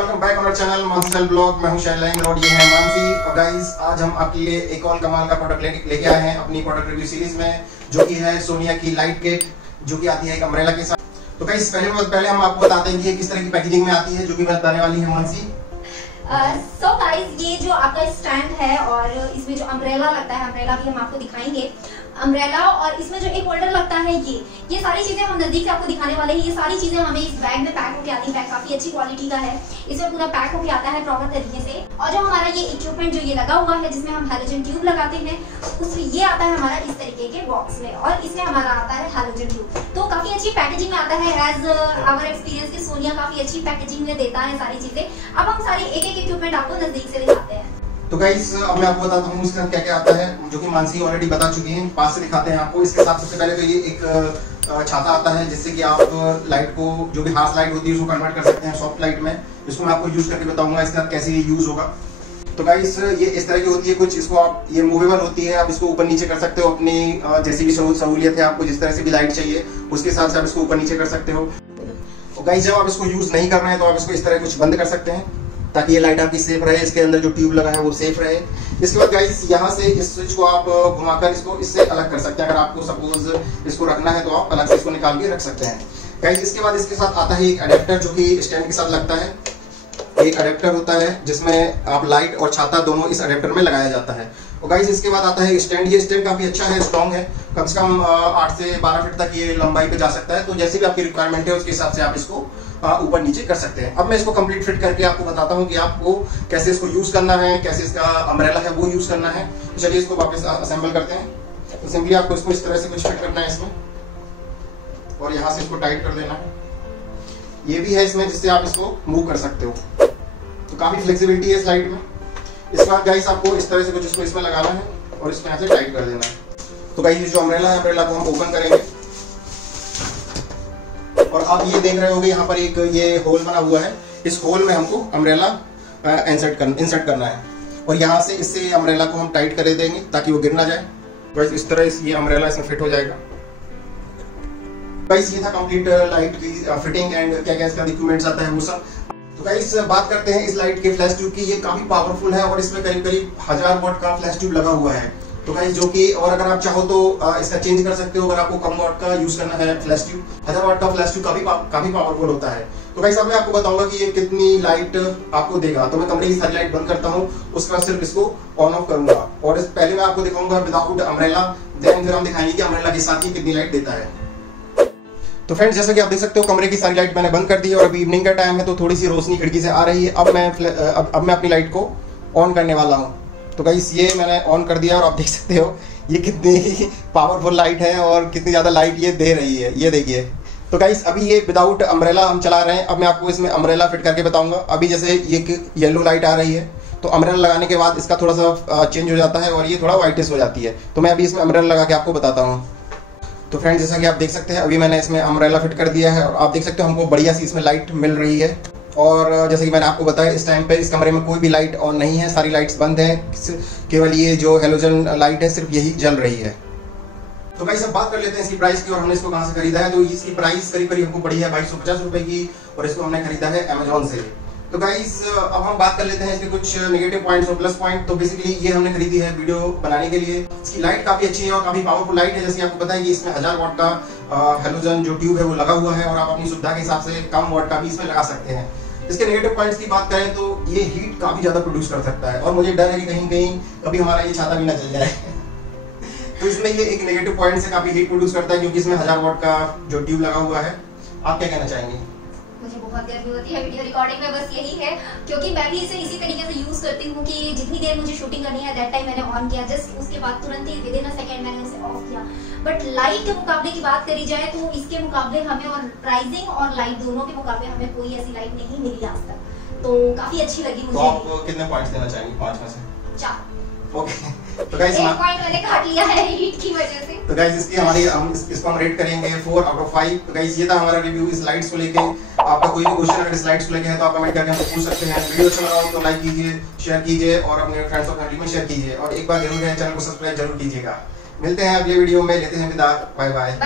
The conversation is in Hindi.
Welcome back on our channel Mansi blog. मैं हूं शैलेंद्र और ये है मानसी। और गाइस आज हम आपके लिए एक और कमाल का प्रोडक्ट लेके आए हैं अपनी प्रोडक्ट रिव्यू सीरीज में, जो कि है सोनिया की लाइट किट, जो कि आती है एक अम्ब्रेला के साथ। तो गाइस पहले हम आपको बताते हैं कि किस तरह की पैकेजिंग में आती है, जो कि बताने वाली है मानसी। सो गाइस, ये जो आपका स्टैंड है और इसमें जो अम्ब्रेला लगता है, अम्ब्रेला भी हम आपको दिखाएंगे, अम्ब्रेला, और इसमें जो एक होल्डर लगता है, ये सारी चीजें हम नजदीक से आपको दिखाने वाले हैं। ये सारी चीजें हमें इस बैग में पैक होके आती है। बैग काफी अच्छी क्वालिटी का है, इसमें पूरा पैक होके आता है प्रॉपर तरीके से। और जो हमारा ये इक्विपमेंट जो ये लगा हुआ है, जिसमें हम हैलोजन ट्यूब लगाते हैं, उसमें ये आता है हमारा इस तरीके के बॉक्स में, और इसमें हमारा आता है हैलोजन ट्यूब। तो काफी अच्छी पैकेजिंग में आता है। एज आवर एक्सपीरियंस के सोनिया काफी अच्छी पैकेजिंग में देता है सारी चीजें। अब हम सारे एक एक इक्विपमेंट आपको नजदीक से दिखाते हैं। तो गाइस अब मैं आपको बताता हूँ इसका क्या क्या आता है, जो कि मानसी ऑलरेडी बता चुकी हैं। पास से दिखाते हैं आपको। इसके साथ सबसे पहले तो ये एक छाता आता है, जिससे कि आप लाइट को, जो भी हार्श लाइट होती है, उसको कन्वर्ट कर सकते हैं सॉफ्ट लाइट में। इसको मैं आपको यूज करके बताऊंगा इसका कैसे ये यूज होगा। तो गाइस ये इस तरह की होती है कुछ। इसको आप, ये मूवेबल होती है, आप इसको ऊपर नीचे कर सकते हो अपनी जैसी भी सहूलियत है, आपको जिस तरह से भी लाइट चाहिए उसके हिसाब से आप इसको ऊपर नीचे कर सकते हो। तो गाइस जब आप इसको यूज नहीं कर रहे हैं तो आप इसको इस तरह कुछ बंद कर सकते हैं, ताकि ये लाइट आपकी सेफ रहे। इसके अंदर जो ट्यूब लगा है वो सेफ रहे। इसके बाद गाइस यहाँ से इस स्विच को आप घुमाकर इसको इससे अलग कर सकते हैं। अगर आपको सपोज इसको रखना है तो आप अलग से इसको निकाल के रख सकते हैं। गाइस इसके बाद इसके साथ आता है एक अडेप्टर, जो कि स्टैंड के साथ लगता है। एक अडेप्टर होता है जिसमें आप लाइट और छाता दोनों इस अडेप्टर में लगाया जाता है। और गाइस इसके बाद आता है स्टैंड। ये स्टैंड काफी अच्छा है, स्ट्रॉन्ग है, कम से कम 8 से 12 फीट तक ये लंबाई पे जा सकता है। तो जैसे भी आपकी रिक्वायरमेंट है उसके हिसाब से आप इसको ऊपर नीचे कर सकते हैं। अब मैं इसको कंप्लीट फिट करके आपको बताता हूँ कि आपको कैसे इसको यूज करना है, कैसे इसका अम्ब्रेला है वो यूज करना है। तो चलिए इसको वापस असेंबल करते हैं। तो सिंपली आपको इसको इस तरह से कुछ फिट करना है इसमें, और यहाँ से इसको टाइट कर देना है। ये भी है इसमें, जिससे आप इसको मूव कर सकते हो। तो काफी फ्लेक्सिबिलिटी है इस लाइट में। इसके बाद गाइस आपको इस तरह से कुछ इसको इसमें लगाना है और इसको यहाँ से टाइट कर देना है। तो गाइस जो अम्ब्रेला है, अम्ब्रेला को हम ओपन करेंगे, और आप ये देख रहे होंगे यहाँ पर एक ये होल बना हुआ है। इस होल में हमको अम्ब्रेला इंसर्ट करना है, और यहाँ से इससे अम्ब्रेला को हम टाइट कर देंगे ताकि वो गिर ना जाए। गाइस इस तरह ये अम्ब्रेला इसमें फिट हो जाएगा। गाइस ये था कंप्लीट लाइट की फिटिंग एंड क्या क्या इसका इक्विपमेंट्स आता है वो सब। तो गाइस बात करते हैं इस लाइट के फ्लैश ट्यूब की। ये काफी पावरफुल है और इसमें करीब 1000 वाट का फ्लैश ट्यूब लगा हुआ है। तो गाइस जो कि, और अगर आप चाहो तो इसका चेंज कर सकते हो। अगर आपको कम वाट का यूज करना है फ्लैश ट्यूब, 1000 वाट का फ्लैश ट्यूब काफी पावरफुल होता है। तो गाइस अब मैं आपको बताऊंगा कि ये कितनी लाइट आपको देगा। तो मैं कमरे की सारी लाइट बंद करता हूँ, उसके बाद सिर्फ इसको ऑन ऑफ करूंगा, और पहले मैं आपको दिखाऊंगा विदाउट अम्ब्रेला, देन फिर हम दिखाएंगे कि अम्ब्रेला के साथ ही कितनी लाइट देता है। तो फ्रेंड्स जैसा कि आप देख सकते हो, कमरे की सारी लाइट मैंने बंद कर दी है, और अभी इवनिंग का टाइम है तो थोड़ी सी रोशनी खिड़की से आ रही है। अब मैं अपनी लाइट को ऑन करने वाला हूँ। तो गाइस ये मैंने ऑन कर दिया, और आप देख सकते हो ये कितनी पावरफुल लाइट है और कितनी ज़्यादा लाइट ये दे रही है, ये देखिए। तो गाइस अभी ये विदाउट अम्ब्रेला हम चला रहे हैं। अब मैं आपको इसमें अम्ब्रेला फिट करके बताऊंगा। अभी जैसे ये येलो लाइट आ रही है, तो अम्ब्रेला लगाने के बाद इसका थोड़ा सा चेंज हो जाता है और ये थोड़ा व्हाइटिश हो जाती है। तो मैं अभी इसमें अम्ब्रेला लगा के आपको बताता हूँ। तो फ्रेंड्स जैसा कि आप देख सकते हैं, अभी मैंने इसमें अम्ब्रेला फिट कर दिया है, और आप देख सकते हो हमको बढ़िया सी इसमें लाइट मिल रही है। और जैसे कि मैंने आपको बताया, इस टाइम पे इस कमरे में कोई भी लाइट ऑन नहीं है, सारी लाइट्स बंद है। केवल ये जो हेलोजन लाइट है सिर्फ यही जल रही है। तो गाइस अब बात कर लेते हैं इसकी प्राइस की, और हमने इसको कहाँ से खरीदा है। तो इसकी प्राइस करीब हमको पड़ी है 2250 रुपए की, और इसको हमने खरीदा है अमेजोन से। तो गाइस अब हम बात कर लेते हैं इसके कुछ नेगेटिव पॉइंट्स और प्लस पॉइंट। तो बेसिकली ये हमने खरीदी है वीडियो बनाने के लिए। इसकी लाइट काफी अच्छी है और काफी पावरफुल लाइट है। जैसे आपको पता है कि इसमें 1000 वाट का हेलोजन जो ट्यूब है वो लगा हुआ है, और आप अपनी सुविधा के हिसाब से कम वाट का भी इसमें लगा सकते हैं। इसके नेगेटिव पॉइंट्स की बात करें तो ये हीट काफी ज्यादा प्रोड्यूस कर सकता है, और मुझे डर है कि कहीं कभी हमारा ये छाता भी ना जल जाए। तो इसमें ये एक नेगेटिव पॉइंट से काफी हीट प्रोड्यूस करता है, क्योंकि इसमें 1000 वाट का जो ट्यूब लगा हुआ है। आप क्या कहना चाहेंगे? मुझे बहुत गर्मी होती है वीडियो रिकॉर्डिंग में, बस यही है, क्योंकि मैं भी इसे इसी तरीके से यूज करती हूँ कि जितनी देर मुझे शूटिंग करनी है दैट टाइम मैंने ऑन किया, जस्ट उसके बाद तुरंत ही विदिन अ सेकंड मैंने इसे ऑफ किया। बट लाइट के मुकाबले की बात करी जाए तो इसके मुकाबले हमें, और प्राइसिंग और लाइट दोनों के मुकाबले हमें कोई ऐसी लाइट नहीं मिली आज तक, तो काफी अच्छी लगी मुझे। तो आप कितने पॉइंट्स देना चाहेंगे 5 में से? 4। ओके तो गाइस एक पॉइंट मैंने काट लिया है हीट की वजह से। तो गाइस इसको हम रेट करेंगे 4 आउट ऑफ 5। तो गाइस ये था हमारा रिव्यू इस लाइट्स को लेके। आपका कोई भी क्वेश्चन अगर इस लाइट्स को लेके है तो आप कमेंट करके हमसे पूछ सकते हैं। वीडियो अच्छा लगा हो तो लाइक कीजिए, शेयर कीजिए, और अपने फ्रेंड्स और फैमिली में शेयर कीजिए, और एक बार जरूर चैनल को सब्सक्राइब जरूर कीजिएगा। मिलते हैं अगले वीडियो में, लेते हैं विदा। Bye bye.